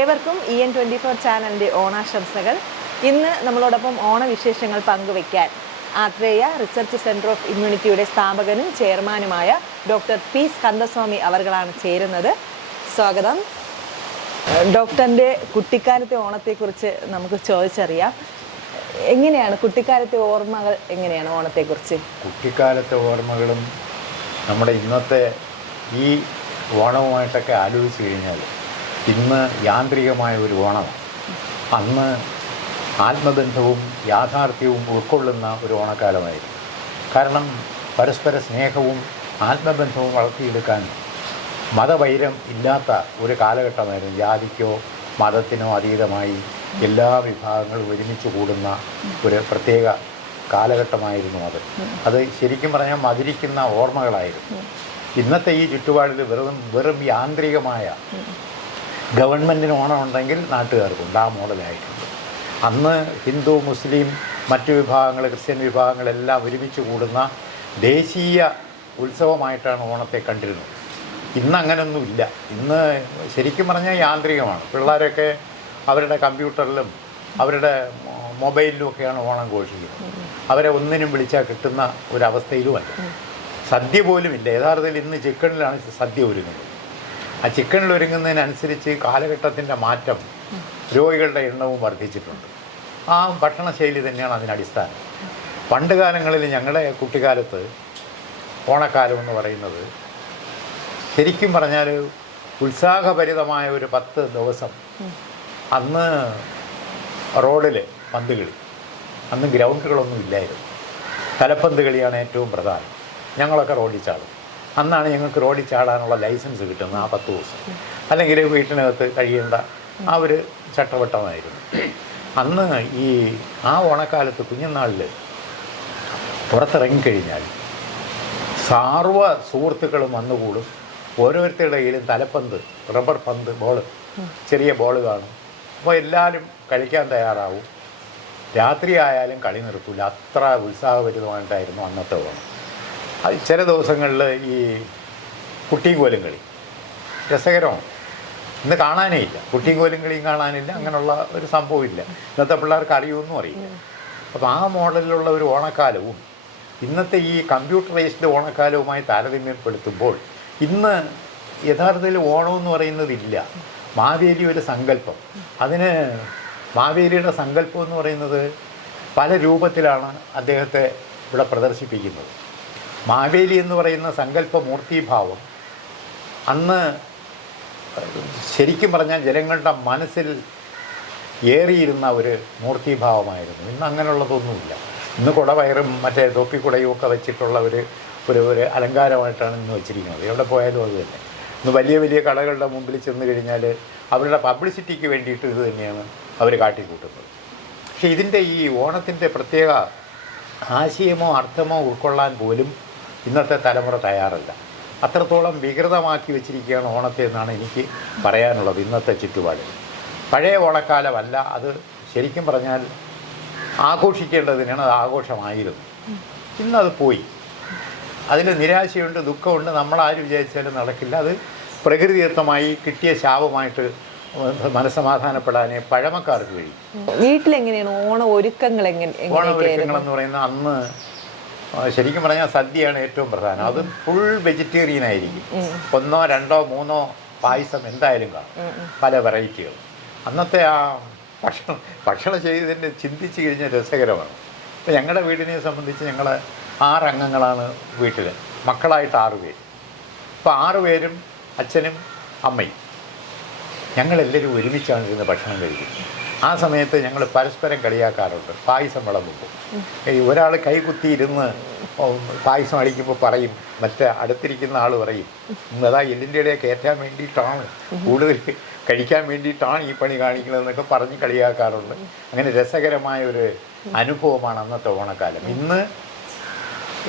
ഏവർക്കും EN24 ചാനലിൻ്റെ ഓണാശംസകൾ. ഇന്ന് നമ്മളോടൊപ്പം ഓണവിശേഷങ്ങൾ പങ്കുവയ്ക്കാൻ ആത്രേയ റിസർച്ച് സെൻറ്റർ ഓഫ് ഇമ്മ്യൂണിറ്റിയുടെ സ്ഥാപകനും ചെയർമാനുമായ ഡോക്ടർ പി സ്കന്ദസ്വാമി അവർകളാണ് ചേരുന്നത്. സ്വാഗതം. ഡോക്ടറിൻ്റെ കുട്ടിക്കാലത്തെ ഓണത്തെക്കുറിച്ച് നമുക്ക് ചോദിച്ചറിയാം. എങ്ങനെയാണ് കുട്ടിക്കാലത്തെ ഓർമ്മകൾ, എങ്ങനെയാണ് ഓണത്തെക്കുറിച്ച്? കുട്ടിക്കാലത്തെ ഓർമ്മകളും നമ്മുടെ ഇന്നത്തെ ഈ ഓണവുമായിട്ടൊക്കെ ആലോചിച്ച് കഴിഞ്ഞാൽ ഇന്ന് യാന്ത്രികമായ ഒരു ഓണമാണ്. അന്ന് ആത്മബന്ധവും യാഥാർത്ഥ്യവും ഉൾക്കൊള്ളുന്ന ഒരു ഓണക്കാലമായിരുന്നു. കാരണം പരസ്പര സ്നേഹവും ആത്മബന്ധവും വളർത്തിയെടുക്കാൻ മതവൈരം ഇല്ലാത്ത ഒരു കാലഘട്ടമായിരുന്നു. ജാതിക്കോ മതത്തിനോ അതീതമായി എല്ലാ വിഭാഗങ്ങളും ഒരുമിച്ച് കൂടുന്ന ഒരു പ്രത്യേക കാലഘട്ടമായിരുന്നു അത് ശരിക്കും പറഞ്ഞാൽ മധുരിക്കുന്ന ഓർമ്മകളായിരുന്നു. ഇന്നത്തെ ഈ ചുറ്റുപാടിൽ വെറും യാന്ത്രികമായ ഗവൺമെൻറ്റിന് ഓണം ഉണ്ടെങ്കിൽ നാട്ടുകാർക്കുണ്ട്, ആ മോഡലായിട്ടുണ്ട്. അന്ന് ഹിന്ദു, മുസ്ലിം, മറ്റു വിഭാഗങ്ങൾ, ക്രിസ്ത്യൻ വിഭാഗങ്ങളെല്ലാം ഒരുമിച്ച് കൂടുന്ന ദേശീയ ഉത്സവമായിട്ടാണ് ഓണത്തെ കണ്ടിരുന്നത്. ഇന്ന് അങ്ങനെയൊന്നുമില്ല. ഇന്ന് ശരിക്കും പറഞ്ഞാൽ യാന്ത്രികമാണ്. പിള്ളേരൊക്കെ അവരുടെ കമ്പ്യൂട്ടറിലും അവരുടെ മൊബൈലിലും ഒക്കെയാണ് ഓണം ഘോഷിക്കുന്നത്. അവരെ ഒന്നിനും വിളിച്ചാൽ കിട്ടുന്ന ഒരവസ്ഥയിലുമല്ല. സദ്യ പോലുമില്ല. യഥാർത്ഥത്തിൽ ഇന്ന് ചിക്കനിലാണ് സദ്യ ഒരുങ്ങുന്നത്. ആ ചിക്കനിൽ ഒരുങ്ങുന്നതിനനുസരിച്ച് കാലഘട്ടത്തിൻ്റെ മാറ്റം, രോഗികളുടെ എണ്ണവും വർദ്ധിച്ചിട്ടുണ്ട്. ആ ഭക്ഷണശൈലി തന്നെയാണ് അതിനടിസ്ഥാനം. പണ്ട് കാലങ്ങളിൽ ഞങ്ങളുടെ കുട്ടിക്കാലത്ത് ഓണക്കാലം എന്ന് പറയുന്നത് ശരിക്കും പറഞ്ഞാൽ ഉത്സാഹഭരിതമായ ഒരു 10 ദിവസം. അന്ന് റോഡിൽ പന്ത് കളി, അന്ന് ഗ്രൗണ്ടുകളൊന്നും ഇല്ലായിരുന്നു. തലപ്പന്ത് കളിയാണ് ഏറ്റവും പ്രധാനം. ഞങ്ങളൊക്കെ റോഡിൽ ചാടും. അന്നാണ് ഞങ്ങൾക്ക് റോഡിൽ ചാടാനുള്ള ലൈസൻസ് കിട്ടുന്നത് ആ 10 ദിവസം. അല്ലെങ്കിൽ വീട്ടിനകത്ത് കഴിയേണ്ട ആ ഒരു ചട്ടവട്ടമായിരുന്നു അന്ന്. ആ ഓണക്കാലത്ത് കുഞ്ഞുനാളിൽ പുറത്തിറങ്ങിക്കഴിഞ്ഞാൽ സർവ്വ സുഹൃത്തുക്കളും വന്നുകൂടും. ഓരോരുത്തരുടെ കയ്യിലും തലപ്പന്ത്, റബ്ബർ പന്ത്, ബോള്, ചെറിയ ബോള് കാണും. അപ്പോൾ എല്ലാവരും കളിക്കാൻ തയ്യാറാവും. രാത്രി ആയാലും കളി നിർത്തില്ല. അത്ര ഉത്സാഹഭരിതമായിട്ടായിരുന്നു അന്നത്തെ ഓണം. അത് ചില ദിവസങ്ങളിൽ ഈ കുട്ടിയും കോലും കളി രസകരമാണ്. ഇന്ന് കാണാനേ ഇല്ല. കുട്ടിയും കോലും കളിയും കാണാനില്ല. അങ്ങനെയുള്ള ഒരു സംഭവമില്ല. ഇന്നത്തെ പിള്ളേർക്ക് അറിയുമെന്നും അറിയില്ല. അപ്പോൾ ആ മോഡലിലുള്ള ഒരു ഓണക്കാലവും ഇന്നത്തെ ഈ കമ്പ്യൂട്ടറൈസ്ഡ് ഓണക്കാലവുമായി താരതമ്യപ്പെടുത്തുമ്പോൾ ഇന്ന് യഥാർത്ഥത്തിൽ ഓണമെന്ന് പറയുന്നതില്ല. മാവേലി ഒരു സങ്കല്പം. അതിന് മാവേലിയുടെ സങ്കല്പം എന്ന് പറയുന്നത് പല രൂപത്തിലാണ് അദ്ദേഹത്തെ ഇവിടെ പ്രദർശിപ്പിക്കുന്നത്. മാവേലി എന്ന് പറയുന്ന സങ്കല്പ മൂർത്തിഭാവം അന്ന് ശരിക്കും പറഞ്ഞാൽ ജനങ്ങളുടെ മനസ്സിൽ ഏറിയിരുന്ന ഒരു മൂർത്തിഭാവമായിരുന്നു. ഇന്ന് അങ്ങനെയുള്ളതൊന്നുമില്ല. ഇന്ന് കുടവയറും മറ്റേ തൊപ്പിക്കുടയും ഒക്കെ വെച്ചിട്ടുള്ള ഒരു അലങ്കാരമായിട്ടാണ് ഇന്ന് വെച്ചിരിക്കുന്നത്. എവിടെ പോയാലും അത് തന്നെ. ഇന്ന് വലിയ വലിയ കടകളുടെ മുമ്പിൽ ചെന്ന് കഴിഞ്ഞാൽ അവരുടെ പബ്ലിസിറ്റിക്ക് വേണ്ടിയിട്ട് ഇത് തന്നെയാണ് അവർ കാട്ടിക്കൂട്ടുന്നത്. പക്ഷേ ഇതിൻ്റെ ഈ ഓണത്തിൻ്റെ പ്രത്യേക ആശയമോ അർത്ഥമോ ഉൾക്കൊള്ളാൻ പോലും ഇന്നത്തെ തലമുറ തയ്യാറല്ല. അത്രത്തോളം വികൃതമാക്കി വെച്ചിരിക്കുകയാണ് ഓണത്തെ എന്നാണ് എനിക്ക് പറയാനുള്ളത്. ഇന്നത്തെ ചുറ്റുപാടിൽ പഴയ ഓണക്കാലമല്ല അത്. ശരിക്കും പറഞ്ഞാൽ ആഘോഷിക്കേണ്ടതിനാണ്, അത് ആഘോഷമായിരുന്നു. ഇന്നത് പോയി. അതിൽ നിരാശയുണ്ട്, ദുഃഖമുണ്ട്. നമ്മളാരും വിചാരിച്ചാലും നടക്കില്ല. അത് പ്രകൃതിദത്തമായി കിട്ടിയ ശാപമായിട്ട് മനസ്സമാധാനപ്പെടാനേ പഴമക്കാർക്ക് കഴിയും. വീട്ടിലെങ്ങനെയാണ് ഓണ ഒരുക്കങ്ങൾ? ഓണമൊരുക്കങ്ങളെന്ന് പറയുന്നത് അന്ന് ശരിക്കും പറഞ്ഞാൽ സദ്യയാണ് ഏറ്റവും പ്രധാനം. അത് ഫുൾ വെജിറ്റേറിയൻ ആയിരിക്കും. 1, 2, 3 പായസം എന്തായാലും കാണും, പല വെറൈറ്റികൾ. അന്നത്തെ ആ ഭക്ഷണം ചെയ്തതിൻ്റെ ചിന്തിച്ച് കഴിഞ്ഞാൽ രസകരമാണ്. ഇപ്പം ഞങ്ങളുടെ വീടിനെ സംബന്ധിച്ച് ഞങ്ങൾ 6 അംഗങ്ങളാണ് വീട്ടിൽ. മക്കളായിട്ട് 6 പേര്. ഇപ്പോൾ 6 പേരും അച്ഛനും അമ്മയും ഞങ്ങളെല്ലാവരും ഒരുമിച്ചാണ് ഇരുന്ന് ഭക്ഷണം കഴിക്കുന്നത്. ആ സമയത്ത് ഞങ്ങൾ പരസ്പരം കളിയാക്കാറുണ്ട്. പായസം വിളമ്പുമ്പോൾ ഒരാൾ കൈകുത്തിയിരുന്ന് പായസം അടിക്കുമ്പോൾ പറയും, മറ്റേ അടുത്തിരിക്കുന്ന ആൾ പറയും, അതാ എല്ലിൻ്റെ ഇടയെ കയറ്റാൻ വേണ്ടിയിട്ടാണ് കൂടുതൽ കഴിക്കാൻ വേണ്ടിയിട്ടാണ് ഈ പണി കാണിക്കുന്നതെന്നൊക്കെ പറഞ്ഞ് കളിയാക്കാറുണ്ട്. അങ്ങനെ രസകരമായ ഒരു അനുഭവമാണ് അന്നത്തെ ഓണക്കാലം. ഇന്ന്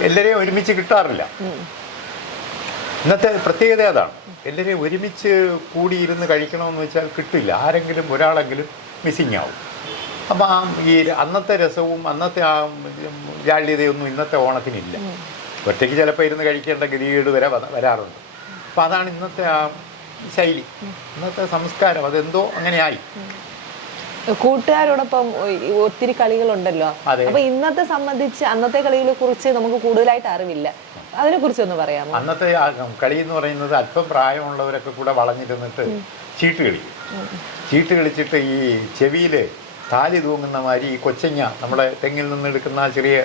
എല്ലാവരെയും ഒരുമിച്ച് കിട്ടാറില്ല. ഇന്നത്തെ പ്രത്യേകത അതാണ്. എല്ലാവരെയും ഒരുമിച്ച് കൂടിയിരുന്ന് കഴിക്കണമെന്ന് വെച്ചാൽ കിട്ടില്ല. ആരെങ്കിലും ഒരാളെങ്കിലും മിസ്സിങ് ആവും. അപ്പം ഈ അന്നത്തെ രസവും അന്നത്തെ ആ ജാള്യതയൊന്നും ഇന്നത്തെ ഓണത്തിനില്ല. ഒറ്റയ്ക്ക് ചിലപ്പോൾ ഇരുന്ന് കഴിക്കേണ്ട ഗതികേട് വരെ വരാറുണ്ട്. അപ്പം അതാണ് ഇന്നത്തെ ആ ശൈലി, ഇന്നത്തെ സംസ്കാരം. അതെന്തോ അങ്ങനെയായി. കൂട്ടുകാരോടൊപ്പം ഒത്തിരി കളികളുണ്ടല്ലോ. അപ്പൊ ഇന്നത്തെ സംബന്ധിച്ച് അന്നത്തെ കളികളെ കുറിച്ച് നമുക്ക് കൂടുതലായിട്ട് അറിവില്ല. അതിനെ കുറിച്ചൊന്ന് പറയാമോ? അന്നത്തെ കളി എന്ന് പറയുന്നത് അല്പം പ്രായമുള്ളവരൊക്കെ കൂടെ വളഞ്ഞിരുന്നിട്ട് ചീട്ട് കളിക്കും. ചീട്ട് കളിച്ചിട്ട് ഈ ചെവിയിൽ താലി തൂങ്ങുന്ന മാതിരി ഈ കൊച്ചിങ്ങ, നമ്മുടെ തെങ്ങിൽ നിന്ന് എടുക്കുന്ന ചെറിയ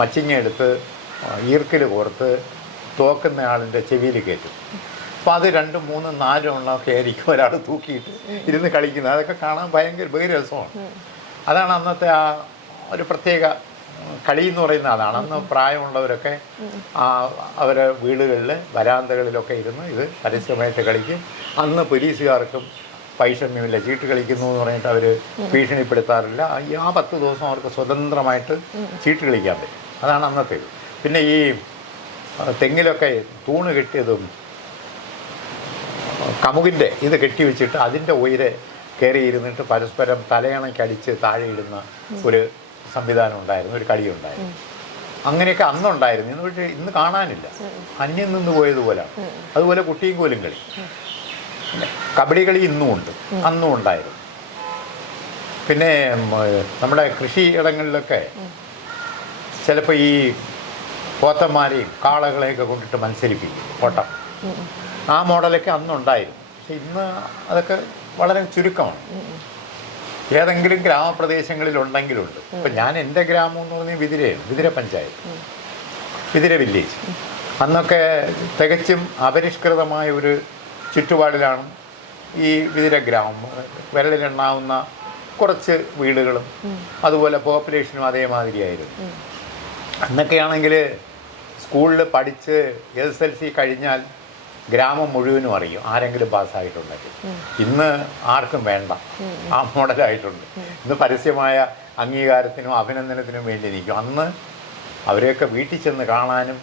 മച്ചിങ്ങ എടുത്ത് ഈർക്കിൽ കോർത്ത് തോക്കുന്ന ആളിൻ്റെ ചെവിയിൽ കയറ്റും. അപ്പോൾ അത് 2, 3, 4 എണ്ണമൊക്കെ ആയിരിക്കും ഒരാൾ തൂക്കിയിട്ട് ഇരുന്ന് കളിക്കുന്നത്. അതൊക്കെ കാണാൻ ഭയങ്കര രസമാണ്. അതാണ് അന്നത്തെ ആ ഒരു പ്രത്യേക കളി എന്ന് പറയുന്നത്. അതാണ് അന്ന് പ്രായമുള്ളവരൊക്കെ അവരെ വീടുകളിൽ വരാന്തകളിലൊക്കെ ഇരുന്ന് ഇത് പരസ്യമായിട്ട് കളിക്കും. അന്ന് പോലീസുകാർക്കും പൈഷമ്യമില്ല. ചീട്ട് കളിക്കുന്നു എന്ന് പറഞ്ഞിട്ട് അവർ ഭീഷണിപ്പെടുത്താറില്ല. ആ 10 ദിവസം അവർക്ക് സ്വതന്ത്രമായിട്ട് ചീട്ട് കളിക്കാൻ പറ്റും. അതാണ് അന്നത്തേത്. പിന്നെ ഈ തെങ്ങിലൊക്കെ തൂണ് കെട്ടിയതും കമുകിൻ്റെ ഇത് കെട്ടിവെച്ചിട്ട് അതിൻ്റെ ഉയരെ കയറിയിരുന്നിട്ട് പരസ്പരം തലയണയ്ക്കടിച്ച് താഴെ ഇടുന്ന ഒരു സംവിധാനം ഉണ്ടായിരുന്നു, ഒരു കളിയുണ്ടായിരുന്നു. അങ്ങനെയൊക്കെ അന്നുണ്ടായിരുന്നു. പക്ഷേ ഇന്ന് കാണാനില്ല, അന്യം നിന്ന് പോയതുപോലെയാണ്. അതുപോലെ കുട്ടിയും കോലും കളി, കബഡി കളി ഇന്നും ഉണ്ട്, അന്നും ഉണ്ടായിരുന്നു. പിന്നെ നമ്മുടെ കൃഷിയിടങ്ങളിലൊക്കെ ചിലപ്പോൾ ഈ പോത്തന്മാരെയും കാളകളെയൊക്കെ കൊണ്ടിട്ട് മത്സരിപ്പിക്കും, ഓട്ടം. ആ മോഡലൊക്കെ അന്നുണ്ടായിരുന്നു. പക്ഷെ ഇന്ന് അതൊക്കെ വളരെ ചുരുക്കമാണ്. ഏതെങ്കിലും ഗ്രാമപ്രദേശങ്ങളിലുണ്ടെങ്കിലുണ്ട്. ഇപ്പം ഞാൻ എൻ്റെ ഗ്രാമം എന്ന് പറഞ്ഞാൽ വിതിര പഞ്ചായത്ത്, വിതിര വില്ലേജ്. അന്നൊക്കെ തികച്ചും അപരിഷ്കൃതമായ ഒരു ചുറ്റുപാടിലാണ് ഈ വിതിര ഗ്രാമം. വിരലിലെണ്ണാവുന്ന കുറച്ച് വീടുകളും അതുപോലെ പോപ്പുലേഷനും അതേമാതിരിയായിരുന്നു. അന്നൊക്കെയാണെങ്കിൽ സ്കൂളിൽ പഠിച്ച് SSLC കഴിഞ്ഞാൽ ഗ്രാമം മുഴുവനും അറിയും ആരെങ്കിലും പാസ്സായിട്ടുണ്ടെങ്കിൽ. ഇന്ന് ആർക്കും വേണ്ട, ആ മോഡലായിട്ടുണ്ട്. ഇന്ന് പരസ്യമായ അംഗീകാരത്തിനും അഭിനന്ദനത്തിനും വേണ്ടി നിൽക്കും. അന്ന് അവരെയൊക്കെ വീട്ടിൽ ചെന്ന് കാണാനും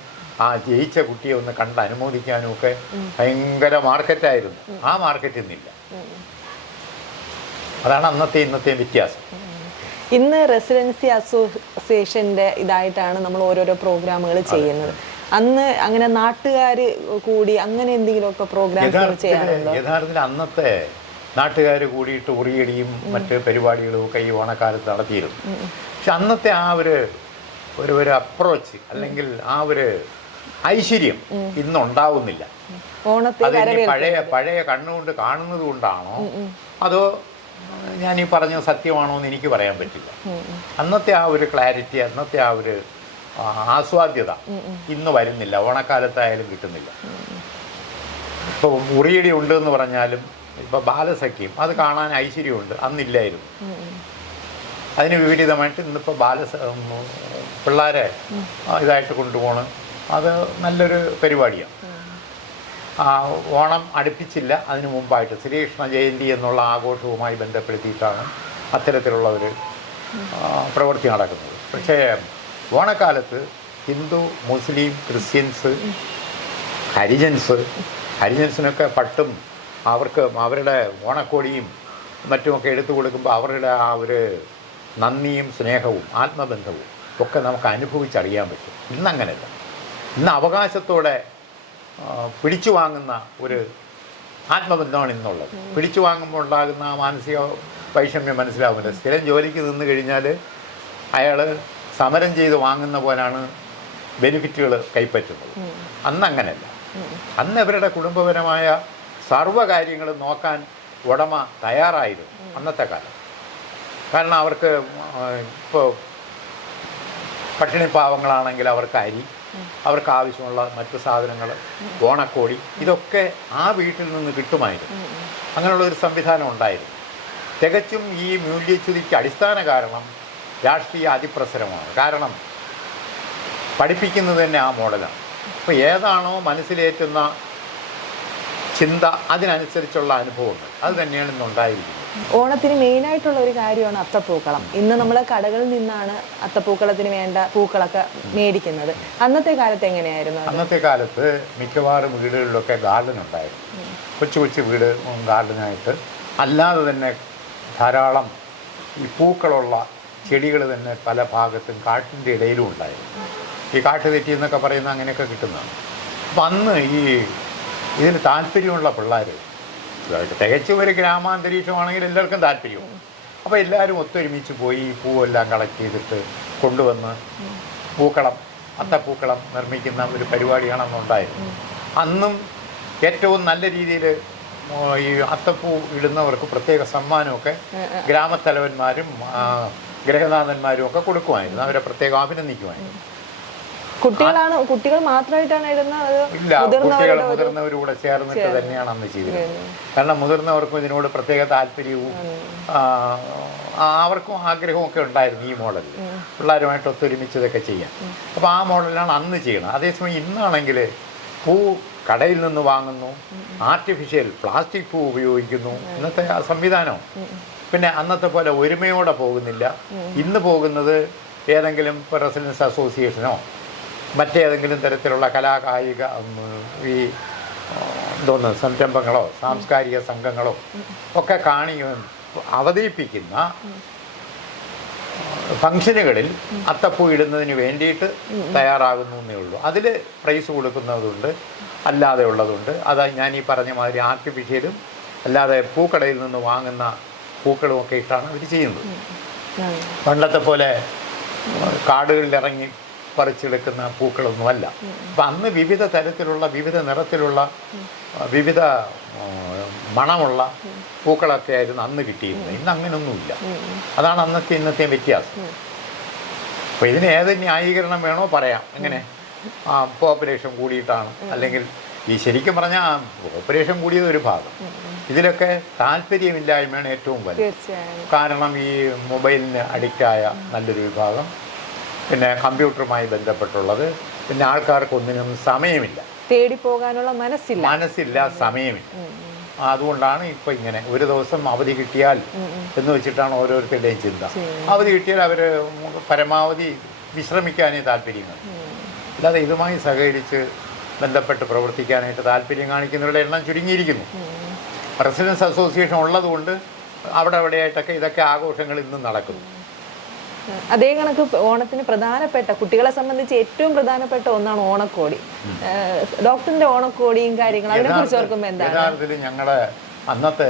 ആ ജയിച്ച കുട്ടിയെ ഒന്ന് കണ്ട് അനുമോദിക്കാനും ഒക്കെ ഭയങ്കര മാർക്കറ്റായിരുന്നു. ആ മാർക്കറ്റ് ഇന്നില്ല. അതാണ് അന്നത്തെ ഇന്നത്തെയും വ്യത്യാസം. ഇന്ന് റെസിഡൻസി അസോസിയേഷൻ്റെ ഇതായിട്ടാണ് നമ്മൾ ഓരോരോ പ്രോഗ്രാമുകൾ ചെയ്യുന്നത്. അന്ന് അങ്ങനെ നാട്ടുകാർ കൂടി അങ്ങനെ എന്തെങ്കിലുമൊക്കെ പ്രോഗ്രാംസ് ചെയ്യാറുണ്ടോ? യഥാർത്ഥത്തിൽ അന്നത്തെ നാട്ടുകാർ കൂടിയിട്ട് ഉറിയടിയും മറ്റ് പരിപാടികളും ഒക്കെ ഈ ഓണക്കാലത്ത് നടത്തിയിരുന്നു. പക്ഷെ അന്നത്തെ ആ ഒരു അപ്രോച്ച് അല്ലെങ്കിൽ ആ ഒരു ഐശ്വര്യം ഇന്നുണ്ടാവുന്നില്ല. അത് പഴയ കണ്ണുകൊണ്ട് കാണുന്നത് കൊണ്ടാണോ അതോ ഞാൻ ഈ പറഞ്ഞത് സത്യമാണോ എന്ന് എനിക്ക് പറയാൻ പറ്റില്ല. അന്നത്തെ ആ ഒരു ക്ലാരിറ്റി, അന്നത്തെ ആ ഒരു ആസ്വാദ്യത ഇന്ന് വരുന്നില്ല. ഓണക്കാലത്തായാലും കിട്ടുന്നില്ല. ഇപ്പോൾ ഉറിയടി ഉണ്ട് എന്ന് പറഞ്ഞാലും ഇപ്പോൾ ബാലസഖ്യം അത് കാണാൻ ഐശ്വര്യമുണ്ട്, അന്നില്ലായിരുന്നു. അതിന് വിപരീതമായിട്ട് ഇന്നിപ്പോൾ പിള്ളേരെ ഇതായിട്ട് കൊണ്ടുപോകണം, അത് നല്ലൊരു പരിപാടിയാണ്. ഓണം അടുപ്പിച്ചില്ല, അതിനു മുമ്പായിട്ട് ശ്രീകൃഷ്ണ ജയന്തി എന്നുള്ള ആഘോഷവുമായി ബന്ധപ്പെടുത്തിയിട്ടാണ് അത്തരത്തിലുള്ള ഒരു പ്രവൃത്തി നടക്കുന്നത്. പക്ഷേ ഓണക്കാലത്ത് ഹിന്ദു, മുസ്ലിം, ക്രിസ്ത്യൻസ്, ഹരിജൻസിനൊക്കെ പട്ടും അവർക്ക് അവരുടെ ഓണക്കോടിയും മറ്റുമൊക്കെ എടുത്തു കൊടുക്കുമ്പോൾ അവരുടെ ആ ഒരു നന്ദിയും സ്നേഹവും ആത്മബന്ധവും ഒക്കെ നമുക്ക് അനുഭവിച്ചറിയാൻ പറ്റും. ഇന്നങ്ങനെയല്ല. ഇന്ന് അവകാശത്തോടെ പിടിച്ചു വാങ്ങുന്ന ഒരു ആത്മബന്ധമാണ് ഇന്നുള്ളത്. പിടിച്ചു വാങ്ങുമ്പോൾ ഉണ്ടാകുന്ന ആ മാനസിക വൈഷമ്യം മനസ്സിലാവുന്നില്ല. സ്ഥിരം ജോലിക്ക് നിന്ന് കഴിഞ്ഞാൽ അയാൾ സമരം ചെയ്ത് വാങ്ങുന്ന പോലാണ് ബെനിഫിറ്റുകൾ കൈപ്പറ്റുന്നത്. അന്നങ്ങനെയല്ല. അന്ന് ഇവരുടെ കുടുംബപരമായ സർവ്വകാര്യങ്ങളും നോക്കാൻ ഉടമ തയ്യാറായിരുന്നു അന്നത്തെ കാലം. കാരണം അവർക്ക് ഇപ്പോൾ പട്ടിണി പാവങ്ങളാണെങ്കിൽ അവർക്ക് അരി, അവർക്ക് ആവശ്യമുള്ള മറ്റു സാധനങ്ങൾ, ഓണക്കോടി, ഇതൊക്കെ ആ വീട്ടിൽ നിന്ന് കിട്ടുമായിരുന്നു. അങ്ങനെയുള്ളൊരു സംവിധാനം ഉണ്ടായിരുന്നു. തികച്ചും ഈ മൂല്യച്യുതിക്ക് അടിസ്ഥാന കാരണം രാഷ്ട്രീയ അതിപ്രസരമാണ്. കാരണം പഠിപ്പിക്കുന്നത് തന്നെ ആ മോഡലാണ്. അപ്പോൾ ഏതാണോ മനസ്സിലേറ്റുന്ന ചിന്ത, അതിനനുസരിച്ചുള്ള അനുഭവങ്ങൾ അത് തന്നെയാണ് ഇന്നുണ്ടായിരിക്കുന്നത്. ഓണത്തിന് മെയിനായിട്ടുള്ള ഒരു കാര്യമാണ് അത്തപ്പൂക്കളം. ഇന്ന് നമ്മൾ കടകളിൽ നിന്നാണ് അത്തപ്പൂക്കളത്തിന് വേണ്ട പൂക്കളൊക്കെ മേടിക്കുന്നത്. അന്നത്തെ കാലത്ത് എങ്ങനെയായിരുന്നു? അന്നത്തെ കാലത്ത് മിക്കവാറും വീടുകളിലൊക്കെ ഗാർഡൻ ഉണ്ടായിരുന്നു. കൊച്ചു കൊച്ചു വീട് ഗാർഡനായിട്ട്, അല്ലാതെ തന്നെ ധാരാളം ഈ പൂക്കളുള്ള ചെടികൾ തന്നെ പല ഭാഗത്തും കാട്ടിൻ്റെ ഇടയിലും ഉണ്ടായിരുന്നു. ഈ കാട്ടുതെറ്റി എന്നൊക്കെ പറയുന്ന അങ്ങനെയൊക്കെ കിട്ടുന്നതാണ്. അപ്പം അന്ന് ഇതിന് താല്പര്യമുള്ള പിള്ളേർ, തികച്ചും ഒരു ഗ്രാമാന്തരീക്ഷമാണെങ്കിൽ എല്ലാവർക്കും താല്പര്യവും. അപ്പോൾ എല്ലാവരും ഒത്തൊരുമിച്ച് പോയി പൂവെല്ലാം കളക്ട് ചെയ്തിട്ട് കൊണ്ടുവന്ന് അത്തപ്പൂക്കളം നിർമ്മിക്കുന്ന ഒരു പരിപാടിയാണെന്നുണ്ടായിരുന്നു. അന്നും ഏറ്റവും നല്ല രീതിയിൽ ഈ അത്തപ്പൂ ഇടുന്നവർക്ക് പ്രത്യേക സമ്മാനമൊക്കെ ഗ്രാമത്തലവന്മാരും ഗ്രഹനാഥന്മാരും ഒക്കെ കൊടുക്കുമായിരുന്നു. അവരെ പ്രത്യേകം അഭിനന്ദിക്കുമായിരുന്നു. കുട്ടികൾ മാത്രമായിട്ടാണ് ഇടുന്നത്? ഇല്ല, മുതിർന്നവരൂടെ ചേർന്നിട്ട് തന്നെയാണ് അന്ന് ചെയ്തിരുന്നത്. കാരണം മുതിർന്നവർക്കും ഇതിനോട് പ്രത്യേക താല്പര്യവും അവർക്കും ആഗ്രഹവും ഒക്കെ ഉണ്ടായിരുന്നു ഈ മോഡലിൽ പിള്ളേരുമായിട്ട് ഒത്തൊരുമിച്ച് ഇതൊക്കെ ചെയ്യാൻ. അപ്പോൾ ആ മോഡലാണ് അന്ന് ചെയ്യണം. അതേസമയം ഇന്നാണെങ്കിൽ പൂ കടയിൽ നിന്ന് വാങ്ങുന്നു, ആർട്ടിഫിഷ്യൽ പ്ലാസ്റ്റിക് പൂ ഉപയോഗിക്കുന്നു. ഇന്നത്തെ ആ സംവിധാനം പിന്നെ അന്നത്തെ പോലെ ഒരുമയോടെ പോകുന്നില്ല. ഇന്ന് പോകുന്നത് ഏതെങ്കിലും റെസിഡൻസ് അസോസിയേഷനോ മറ്റേതെങ്കിലും തരത്തിലുള്ള കലാകായിക ഈ സംരംഭങ്ങളോ സാംസ്കാരിക സംഘങ്ങളോ ഒക്കെ അവതരിപ്പിക്കുന്ന ഫംഗ്ഷനുകളിൽ അത്തപ്പൂ ഇടുന്നതിന് വേണ്ടിയിട്ട് തയ്യാറാകുന്നു എന്നേ ഉള്ളൂ. അതിൽ പ്രൈസ് കൊടുക്കുന്നതുണ്ട്, അല്ലാതെ ഉള്ളതുണ്ട്. അത് ഞാൻ ഈ പറഞ്ഞ മാതിരി ആർട്ടിഫിഷ്യലും അല്ലാതെ പൂക്കടയിൽ നിന്ന് വാങ്ങുന്ന പൂക്കളുമൊക്കെ ഇട്ടാണ് അവർ ചെയ്യുന്നത്. പണ്ടത്തെ പോലെ കാടുകളിലിറങ്ങി പറിച്ചെടുക്കുന്ന പൂക്കളൊന്നുമല്ല. അപ്പം അന്ന് വിവിധ തരത്തിലുള്ള, വിവിധ നിറത്തിലുള്ള, വിവിധ മണമുള്ള പൂക്കളൊക്കെ ആയിരുന്നു അന്ന് കിട്ടിയിരുന്നത്. ഇന്ന് അങ്ങനെയൊന്നുമില്ല. അതാണ് അന്നത്തെ ഇന്നത്തെയും വ്യത്യാസം. അപ്പോൾ ഇതിന് ഏത് ന്യായീകരണം വേണോ പറയാം. എങ്ങനെ പോപ്പുലേഷൻ കൂടിയിട്ടാണ്, അല്ലെങ്കിൽ ഈ ശരിക്കും പറഞ്ഞാൽ പോപ്പുലേഷൻ കൂടിയത് ഒരു ഭാഗം. ഇതിലൊക്കെ താല്പര്യമില്ലായ്മയാണ് ഏറ്റവും വലുത്. കാരണം ഈ മൊബൈലിന് അഡിക്റ്റായ നല്ലൊരു വിഭാഗം, പിന്നെ കമ്പ്യൂട്ടറുമായി ബന്ധപ്പെട്ടുള്ളത്, പിന്നെ ആൾക്കാർക്ക് ഒന്നിനും സമയമില്ല, തേടി പോകാനുള്ള മനസ്സില്ല, സമയമില്ല. അതുകൊണ്ടാണ് ഇപ്പോൾ ഇങ്ങനെ ഒരു ദിവസം അവധി കിട്ടിയാൽ എന്ന് വെച്ചിട്ടാണ് ഓരോരുത്തരുടെയും ചിന്ത. അവധി കിട്ടിയാൽ അവർ പരമാവധി വിശ്രമിക്കാനേ താല്പര്യങ്ങൾ, അല്ലാതെ ഇതുമായി സഹകരിച്ച് ബന്ധപ്പെട്ട് പ്രവർത്തിക്കാനായിട്ട് താല്പര്യം കാണിക്കുന്നവരുടെ എണ്ണം ചുരുങ്ങിയിരിക്കുന്നു. റെസിഡൻസ് അസോസിയേഷൻ ഉള്ളതുകൊണ്ട് അവിടെ അവിടെയായിട്ടൊക്കെ ഇതൊക്കെ ആഘോഷങ്ങൾ ഇന്നും നടക്കുന്നു. അതേ കണക്ക് ഓണത്തിന് പ്രധാനപ്പെട്ട, കുട്ടികളെ സംബന്ധിച്ച് ഏറ്റവും പ്രധാനപ്പെട്ട ഒന്നാണ് ഓണക്കോടി. ഡോക്ടറിന്റെ ഓണക്കോടിയും കാര്യങ്ങളും അതിനെ കുറിച്ച് ഓർക്കുമ്പോൾ എന്താണ്? യഥാർത്ഥത്തിൽ ഞങ്ങളുടെ അന്നത്തെ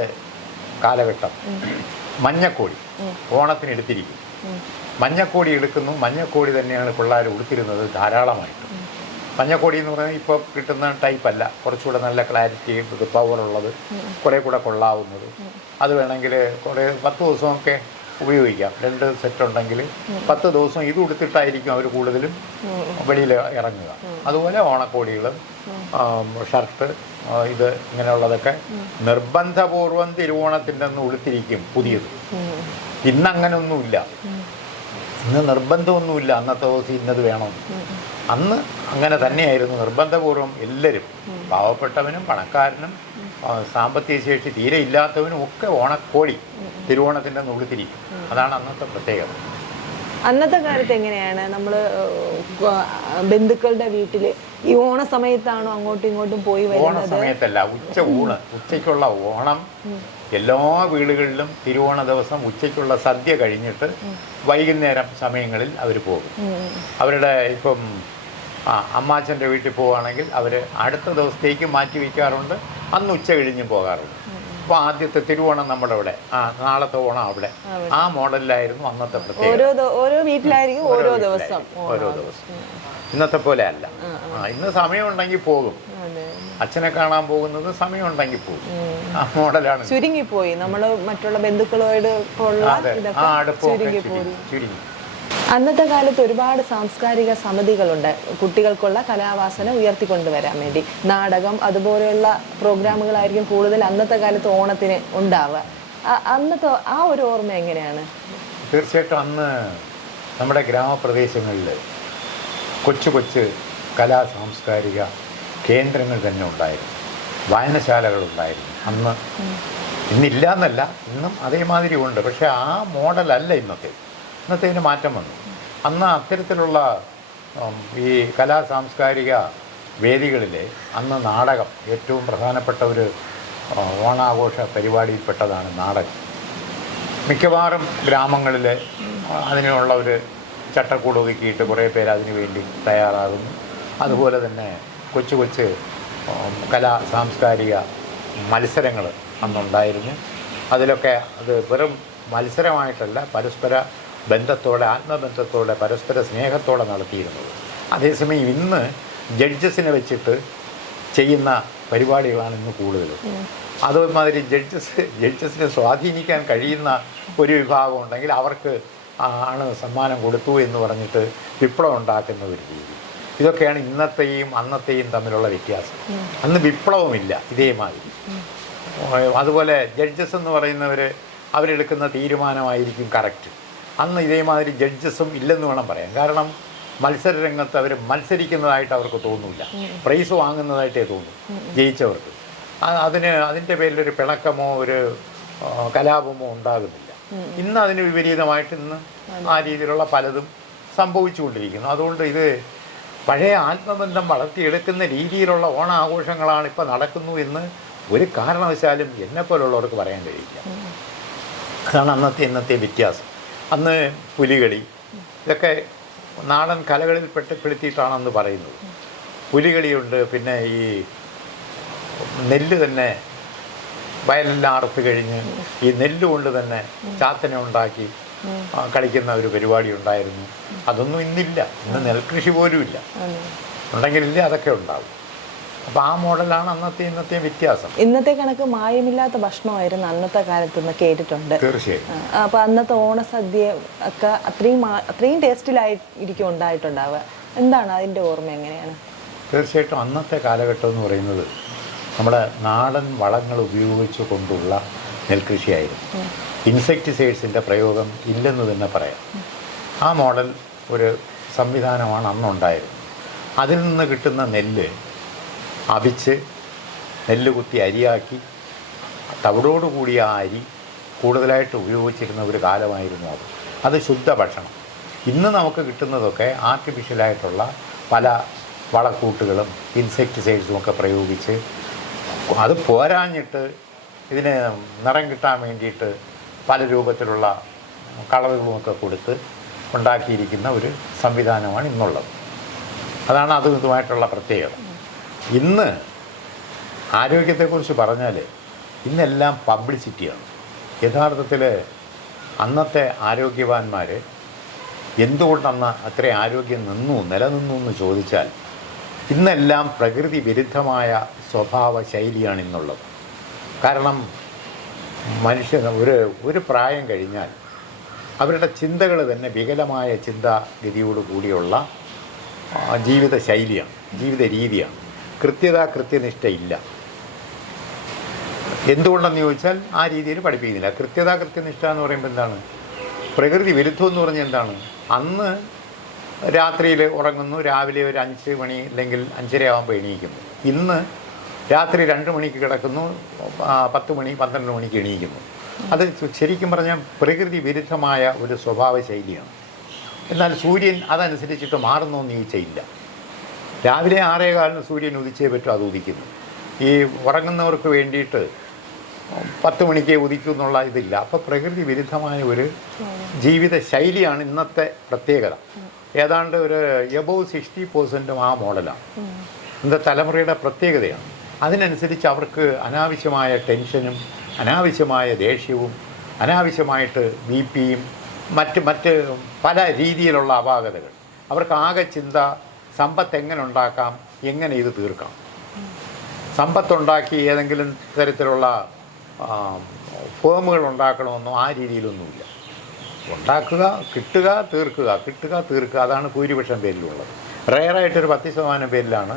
കാലഘട്ടം മഞ്ഞക്കോടി ഓണത്തിന് എടുത്തിരിക്കും. മഞ്ഞക്കോടി എടുക്കുന്നു. മഞ്ഞക്കോടി തന്നെയാണ് പിള്ളേർ ഉടുത്തിരുന്നത് ധാരാളമായിട്ട്. മഞ്ഞക്കോടി എന്ന് പറഞ്ഞാൽ ഇപ്പോൾ കിട്ടുന്ന ടൈപ്പല്ല, കുറച്ചുകൂടെ നല്ല ക്ലാരിറ്റി, പവറുള്ളത്, കുറേ കൂടെ കൊള്ളാവുന്നത്. അത് വേണമെങ്കിൽ കുറേ 10 ദിവസമൊക്കെ ഉപയോഗിക്കാം. 2 സെറ്റ് ഉണ്ടെങ്കിൽ 10 ദിവസം ഇത് ഉടുത്തിട്ടായിരിക്കും അവർ കൂടുതലും വെളിയിൽ ഇറങ്ങുക. അതുപോലെ ഓണക്കോടികളും ഷർട്ട് ഇത് ഇങ്ങനെയുള്ളതൊക്കെ നിർബന്ധപൂർവം തിരുവോണത്തിൻ്റെ അന്ന് ഉടുത്തിരിക്കും പുതിയത്. ഇന്നങ്ങനൊന്നുമില്ല. ഇന്ന് നിർബന്ധമൊന്നുമില്ല അന്നത്തെ ദിവസം ഇന്നത് വേണം. അന്ന് അങ്ങനെ തന്നെയായിരുന്നു. നിർബന്ധപൂർവം എല്ലാവരും, പാവപ്പെട്ടവനും പണക്കാരനും സാമ്പത്തിക ശേഷി തീരെ ഇല്ലാത്തവനും ഒക്കെ ഓണക്കോടി തിരുവോണത്തിൻ്റെ ഉടുത്തിരിക്കും. അതാണ് അന്നത്തെ പ്രത്യേകത. അന്നത്തെ കാലത്ത് എങ്ങനെയാണ് നമ്മൾ ബന്ധുക്കളുടെ വീട്ടിൽ ഈ ഓണ സമയത്താണോ അങ്ങോട്ടും ഇങ്ങോട്ടും പോയി വരുന്നത്? ഓണ സമയത്തല്ല, ഉച്ചയ്ക്കുള്ള ഓണം എല്ലാ വീടുകളിലും തിരുവോണ ദിവസം ഉച്ചയ്ക്കുള്ള സദ്യ കഴിഞ്ഞിട്ട് വൈകുന്നേരം സമയങ്ങളിൽ അവർ പോകും. അവരുടെ ഇപ്പം അമ്മാച്ചൻ്റെ വീട്ടിൽ പോവുകയാണെങ്കിൽ അവർ അടുത്ത ദിവസത്തേക്ക് മാറ്റി വയ്ക്കാറുണ്ട്. അന്ന് ഉച്ച കഴിഞ്ഞും പോകാറുണ്ട്. അപ്പോൾ ആദ്യത്തെ തിരുവോണം നമ്മുടെ ഇവിടെ, നാളത്തെ ഓണം അവിടെ, ആ മോഡലിലായിരുന്നു അന്നത്തെ പ്രത്യേകത. ഓരോ വീട്ടിലായിരിക്കും ഓരോ ദിവസം. ഇന്നത്തെ പോലെ അല്ല. ഇന്ന് സമയമുണ്ടെങ്കിൽ പോകും. അച്ഛനെ കാണാൻ പോകുന്നത് സമയമുണ്ടെങ്കിൽ പോകും. ആ മോഡലാണ്. ചുരുങ്ങിപ്പോയി നമ്മൾ മറ്റുള്ള ബന്ധുക്കളോട് ചുരുങ്ങി. അന്നത്തെ കാലത്ത് ഒരുപാട് സാംസ്കാരിക സമിതികളുണ്ട് കുട്ടികൾക്കുള്ള കലാവാസന ഉയർത്തിക്കൊണ്ടുവരാൻ വേണ്ടി. നാടകം അതുപോലെയുള്ള പ്രോഗ്രാമുകളായിരിക്കും കൂടുതൽ അന്നത്തെ കാലത്ത് ഓണത്തിന് ഉണ്ടാവുക. അന്നത്തെ ആ ഒരു ഓർമ്മ എങ്ങനെയാണ്? തീർച്ചയായിട്ടും അന്ന് നമ്മുടെ ഗ്രാമപ്രദേശങ്ങളിൽ കൊച്ചു കൊച്ചു കലാ സാംസ്കാരിക കേന്ദ്രങ്ങൾ തന്നെ ഉണ്ടായിരുന്നു. വായനശാലകളുണ്ടായിരുന്നു അന്ന്. ഇന്നില്ല എന്നല്ല, ഇന്നും അതേമാതിരി ഉണ്ട്. പക്ഷേ ആ മോഡലല്ല ഇന്നത്തേന് മാറ്റം വന്നു. അന്ന് അത്തരത്തിലുള്ള ഈ കലാ സാംസ്കാരിക വേദികളിൽ അന്ന് നാടകം ഏറ്റവും പ്രധാനപ്പെട്ട ഒരു ഓണാഘോഷ പരിപാടിയിൽപ്പെട്ടതാണ് നാടകം. മിക്കവാറും ഗ്രാമങ്ങളിൽ അതിനുള്ള ഒരു ചട്ടക്കൂട് ഒതുക്കിയിട്ട് കുറേ പേര് അതിനു വേണ്ടി തയ്യാറാകുന്നു. അതുപോലെ തന്നെ കൊച്ചു കൊച്ചു കലാ സാംസ്കാരിക മത്സരങ്ങൾ അന്നുണ്ടായിരുന്നു. അതിലൊക്കെ അത് വെറും മത്സരമായിട്ടല്ല, പരസ്പര ബന്ധത്തോടെ, ആത്മബന്ധത്തോടെ, പരസ്പര സ്നേഹത്തോടെ നടത്തിയിരുന്നത്. അതേസമയം ഇന്ന് ജഡ്ജസിനെ വെച്ചിട്ട് ചെയ്യുന്ന പരിപാടികളാണ് ഇന്ന് കൂടുതലും. അതുമാതിരി ജഡ്ജസിനെ സ്വാധീനിക്കാൻ കഴിയുന്ന ഒരു വിഭാഗം ഉണ്ടെങ്കിൽ അവർക്ക് ആണ് സമ്മാനം കൊടുത്തു എന്ന് പറഞ്ഞിട്ട് വിപ്ലവം ഉണ്ടാക്കുന്ന ഒരു രീതി. ഇതൊക്കെയാണ് ഇന്നത്തെയും അന്നത്തെയും തമ്മിലുള്ള വ്യത്യാസം. അന്ന് വിപ്ലവമില്ല ഇതേമാതിരി. അതുപോലെ ജഡ്ജസ് എന്ന് പറയുന്നവർ അവരെടുക്കുന്ന തീരുമാനമായിരിക്കും കറക്റ്റ്. അന്ന് ഇതേമാതിരി ജഡ്ജസും ഇല്ലെന്ന് വേണം പറയാൻ. കാരണം മത്സരരംഗത്ത് അവർ മത്സരിക്കുന്നതായിട്ട് അവർക്ക് തോന്നില്ല, പ്രൈസ് വാങ്ങുന്നതായിട്ടേ തോന്നും ജയിച്ചവർക്ക്. അതിൻ്റെ പേരിലൊരു പിണക്കമോ ഒരു കലാപമോ ഉണ്ടാകുന്നില്ല. ഇന്ന് അതിന് വിപരീതമായിട്ട് ഇന്ന് ആ രീതിയിലുള്ള പലതും സംഭവിച്ചുകൊണ്ടിരിക്കുന്നു. അതുകൊണ്ട് ഇത് പഴയ ആത്മബന്ധം വളർത്തിയെടുക്കുന്ന രീതിയിലുള്ള ഓണാഘോഷങ്ങളാണ് ഇപ്പോൾ നടക്കുന്നു എന്ന് ഒരു കാരണവശാലും എന്നെപ്പോലുള്ളവർക്ക് പറയാൻ കഴിയില്ല. അതാണ് അന്നത്തെ ഇന്നത്തെ വ്യത്യാസം. അന്ന് പുലികളി ഇതൊക്കെ നാടൻ കലകളിൽ പെടുത്തിയിട്ടാണ് അന്ന് പറയുന്നത്. പുലികളിയുണ്ട്. പിന്നെ ഈ നെല്ല് തന്നെ വയലെല്ലാം അറുത്ത് കഴിഞ്ഞ് ഈ നെല്ല് കൊണ്ട് തന്നെ ചാത്തനെ ഉണ്ടാക്കി കളിക്കുന്ന ഒരു പരിപാടി ഉണ്ടായിരുന്നു. അതൊന്നും ഇന്നില്ല. ഇന്ന് നെൽകൃഷി പോലും ഇല്ല. ഉണ്ടെങ്കിലില്ല അതൊക്കെ ഉണ്ടാവും. അപ്പോൾ ആ മോഡലാണ് അന്നത്തെ ഇന്നത്തെ വ്യത്യാസം. ഇന്നത്തെ കണക്ക് മായമില്ലാത്ത ഭക്ഷണമായിരുന്നു അന്നത്തെ കാലത്ത് നിന്ന് കേട്ടിട്ടുണ്ട്. തീർച്ചയായും. അപ്പോൾ അന്നത്തെ ഓണസദ്യ ഒക്കെ അത്രയും ടേസ്റ്റിലായിരിക്കും ഉണ്ടായിട്ടുണ്ടാവുക. എന്താണ് അതിൻ്റെ ഓർമ്മ, എങ്ങനെയാണ്? തീർച്ചയായിട്ടും അന്നത്തെ കാലഘട്ടം എന്ന് പറയുന്നത് നമ്മുടെ നാടൻ വളങ്ങൾ ഉപയോഗിച്ചു കൊണ്ടുള്ള നെൽകൃഷിയായിരുന്നു. ഇൻസെക്ടിസൈഡ്സിൻ്റെ പ്രയോഗം ഇല്ലെന്ന് തന്നെ പറയാം. ആ മോഡൽ ഒരു സംവിധാനമാണ് അന്നുണ്ടായിരുന്നത്. അതിൽ നിന്ന് കിട്ടുന്ന നെല്ല് അവിച്ച് നെല്ല് കുത്തി അരിയാക്കി തവിടോടുകൂടിയ ആ അരി കൂടുതലായിട്ട് ഉപയോഗിച്ചിരുന്ന ഒരു കാലമായിരുന്നു അത്. അത് ശുദ്ധ ഭക്ഷണം. ഇന്ന് നമുക്ക് കിട്ടുന്നതൊക്കെ ആർട്ടിഫിഷ്യലായിട്ടുള്ള പല വളക്കൂട്ടുകളും ഇൻസെക്ടിസൈഡ്സും ഒക്കെ പ്രയോഗിച്ച്, അത് പോരാഞ്ഞിട്ട് ഇതിന് നിറം കിട്ടാൻ വേണ്ടിയിട്ട് പല രൂപത്തിലുള്ള കളറുകളുമൊക്കെ കൊടുത്ത് ഉണ്ടാക്കിയിരിക്കുന്ന ഒരു സംവിധാനമാണ് ഇന്നുള്ളത്. അതാണ് അതും ഇതുമായിട്ടുള്ള പ്രത്യേകത. ഇന്ന് ആരോഗ്യത്തെക്കുറിച്ച് പറഞ്ഞാൽ ഇന്നെല്ലാം പബ്ലിസിറ്റിയാണ്. യഥാർത്ഥത്തിൽ അന്നത്തെ ആരോഗ്യവാന്മാർ എന്തുകൊണ്ടന്ന് അത്രയും ആരോഗ്യം നിലനിന്നു എന്ന് ചോദിച്ചാൽ ഇന്നെല്ലാം പ്രകൃതി വിരുദ്ധമായ സ്വഭാവ ശൈലിയാണ് ഇന്നുള്ളത്. കാരണം മനുഷ്യൻ ഒരു പ്രായം കഴിഞ്ഞാൽ അവരുടെ ചിന്തകൾ തന്നെ വികലമായ ചിന്താഗതിയോട് കൂടിയുള്ള ജീവിത ശൈലിയാണ്, ജീവിത രീതിയാണ്. കൃത്യനിഷ്ഠയില്ല. എന്തുകൊണ്ടെന്ന് ചോദിച്ചാൽ ആ രീതിയിൽ പഠിപ്പിക്കുന്നില്ല. കൃത്യനിഷ്ഠ എന്ന് പറയുമ്പോൾ എന്താണ്? പ്രകൃതി വിരുദ്ധം എന്ന് പറഞ്ഞാൽ എന്താണ്? അന്ന് രാത്രിയിൽ ഉറങ്ങുന്നു, രാവിലെ ഒരു 5 മണി അല്ലെങ്കിൽ 5:30 ആകുമ്പോൾ എണീക്കുന്നു. ഇന്ന് രാത്രി 2 മണിക്ക് കിടക്കുന്നു, 10 മണി 12 മണിക്ക് എണീക്കുന്നു. അത് ശരിക്കും പറഞ്ഞാൽ പ്രകൃതി വിരുദ്ധമായ ഒരു സ്വഭാവ ശൈലിയാണ്. എന്നാൽ സൂര്യൻ അതനുസരിച്ചിട്ട് മാറുന്നോന്ന് ചോദിച്ചാൽ ഇല്ല. രാവിലെ 6:15 സൂര്യൻ ഉദിച്ചേ പറ്റും, അത് ഉദിക്കുന്നു. ഈ ഉറങ്ങുന്നവർക്ക് വേണ്ടിയിട്ട് 10 മണിക്കേ ഉദിക്കും എന്നുള്ള ഇതില്ല. അപ്പോൾ പ്രകൃതി വിരുദ്ധമായ ഒരു ജീവിത ശൈലിയാണ് ഇന്നത്തെ പ്രത്യേകത. ഏതാണ്ട് ഒരു എബോവ് 60% ആ മോഡലാണ്. ഇന്നത്തെ തലമുറയുടെ പ്രത്യേകതയാണ്. അതിനനുസരിച്ച് അവർക്ക് അനാവശ്യമായ ടെൻഷനും അനാവശ്യമായ ദേഷ്യവും അനാവശ്യമായിട്ട് BP-യും മറ്റ് പല രീതിയിലുള്ള അപാകതകൾ. അവർക്ക് ആകെ ചിന്ത സമ്പത്ത് എങ്ങനെ ഉണ്ടാക്കാം, എങ്ങനെ ഇത് തീർക്കാം. സമ്പത്തുണ്ടാക്കി ഏതെങ്കിലും തരത്തിലുള്ള ഫേമുകൾ ഉണ്ടാക്കണമെന്നോ ആ രീതിയിലൊന്നുമില്ല. ഉണ്ടാക്കുക, കിട്ടുക, തീർക്കുക, അതാണ് ഭൂരിപക്ഷം പേരിലുള്ളത്. റെയറായിട്ടൊരു 10% പേരിലാണ്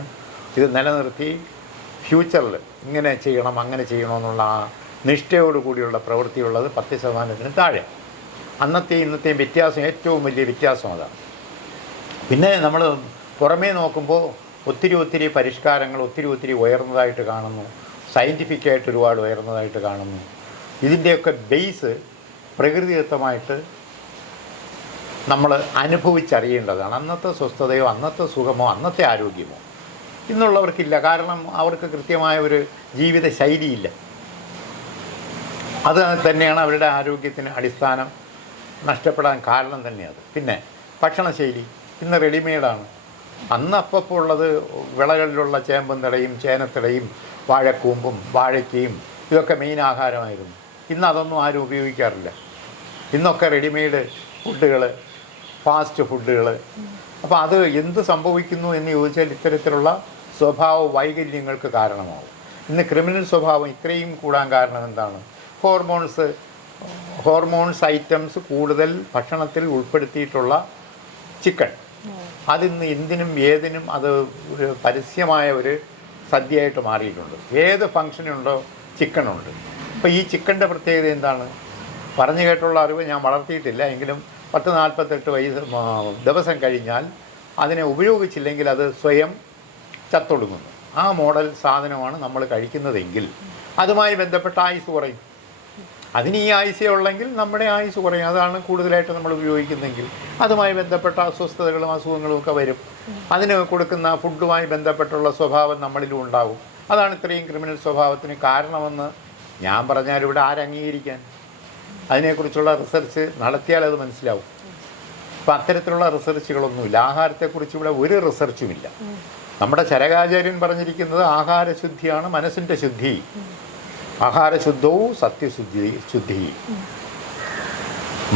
ഇത് നിലനിർത്തി ഫ്യൂച്ചറിൽ ഇങ്ങനെ ചെയ്യണം അങ്ങനെ ചെയ്യണമെന്നുള്ള ആ നിഷ്ഠയോടുകൂടിയുള്ള പ്രവൃത്തിയുള്ളത് 10%-ന് താഴെ. അന്നത്തെയും ഇന്നത്തെയും വ്യത്യാസം, ഏറ്റവും വലിയ വ്യത്യാസം അതാണ്. പിന്നെ നമ്മൾ പുറമേ നോക്കുമ്പോൾ ഒത്തിരി പരിഷ്കാരങ്ങൾ ഒത്തിരി ഉയർന്നതായിട്ട് കാണുന്നു. സയൻറ്റിഫിക്കായിട്ട് ഒരുപാട് ഉയർന്നതായിട്ട് കാണുന്നു. ഇതിൻ്റെയൊക്കെ ബേസ് പ്രകൃതിദത്തമായിട്ട് നമ്മൾ അനുഭവിച്ചറിയേണ്ടതാണ്. അന്നത്തെ സ്വസ്ഥതയോ അന്നത്തെ സുഖമോ അന്നത്തെ ആരോഗ്യമോ ഇന്നുള്ളവർക്കില്ല. കാരണം അവർക്ക് കൃത്യമായ ഒരു ജീവിത ശൈലിയില്ല. അത് തന്നെയാണ് അവരുടെ ആരോഗ്യത്തിന് അടിസ്ഥാനം നഷ്ടപ്പെടാൻ കാരണം തന്നെ അത്. പിന്നെ ഭക്ഷണശൈലി ഇന്ന് റെഡിമെയ്ഡാണ്. അന്ന് അപ്പോൾ ഉള്ളത് വിളകളിലുള്ള ചേമ്പും തിടയും ചേനത്തിടയും വാഴക്കൂമ്പും വാഴയ്ക്കയും ഇതൊക്കെ മെയിൻ ആഹാരമായിരുന്നു. ഇന്ന് അതൊന്നും ആരും ഉപയോഗിക്കാറില്ല. ഇന്നൊക്കെ റെഡിമെയ്ഡ് ഫുഡുകൾ, ഫാസ്റ്റ് ഫുഡുകൾ. അപ്പോൾ അത് എന്ത് സംഭവിക്കുന്നു എന്ന് ചോദിച്ചാൽ ഇത്തരത്തിലുള്ള സ്വഭാവ വൈകല്യങ്ങൾക്ക് കാരണമാവും. ഇന്ന് ക്രിമിനൽ സ്വഭാവം ഇത്രയും കൂടാൻ കാരണം എന്താണ്? ഹോർമോൺസ് ഐറ്റംസ് കൂടുതൽ ഭക്ഷണത്തിൽ ഉൾപ്പെടുത്തിയിട്ടുള്ള ചിക്കൻ. അതിന്ന് എന്തിനും ഏതിനും അത് ഒരു പരസ്യമായ ഒരു സദ്യയായിട്ട് മാറിയിട്ടുണ്ട്. ഏത് ഫംഗ്ഷനുണ്ടോ ചിക്കനുണ്ട്. അപ്പോൾ ഈ ചിക്കൻ്റെ പ്രത്യേകത എന്താണ്? പറഞ്ഞു കേട്ടുള്ള അറിവ് ഞാൻ വളർത്തിയിട്ടില്ല. എങ്കിലും 40-48 ദിവസം കഴിഞ്ഞാൽ അതിനെ ഉപയോഗിച്ചില്ലെങ്കിൽ അത് സ്വയം ചത്തൊടുങ്ങുന്നു. ആ മോഡൽ സാധനമാണ് നമ്മൾ കഴിക്കുന്നതെങ്കിൽ അതുമായി ബന്ധപ്പെട്ട ആയുസ് കുറയും. അതിന് ഈ ആയുസേ ഉള്ളെങ്കിൽ നമ്മുടെ ആയുസ് കുറയും. അതാണ് കൂടുതലായിട്ട് നമ്മൾ ഉപയോഗിക്കുന്നതെങ്കിൽ അതുമായി ബന്ധപ്പെട്ട അസ്വസ്ഥതകളും അസുഖങ്ങളും ഒക്കെ വരും. അതിന് കൊടുക്കുന്ന ഫുഡുമായി ബന്ധപ്പെട്ടുള്ള സ്വഭാവം നമ്മളിലും ഉണ്ടാകും. അതാണ് ഇത്രയും ക്രിമിനൽ സ്വഭാവത്തിന് കാരണമെന്ന് ഞാൻ പറഞ്ഞാൽ ഇവിടെ ആരംഗീകരിക്കാൻ? അതിനെക്കുറിച്ചുള്ള റിസർച്ച് നടത്തിയാൽ അത് മനസ്സിലാവും. അപ്പം അത്തരത്തിലുള്ള റിസർച്ചുകളൊന്നുമില്ല. ആഹാരത്തെക്കുറിച്ച് ഇവിടെ ഒരു റിസർച്ചുമില്ല. നമ്മുടെ ചരകാചാര്യൻ പറഞ്ഞിരിക്കുന്നത് ആഹാരശുദ്ധിയാണ് മനസ്സിൻ്റെ ശുദ്ധി. ആഹാരശുദ്ധവും ശുദ്ധി.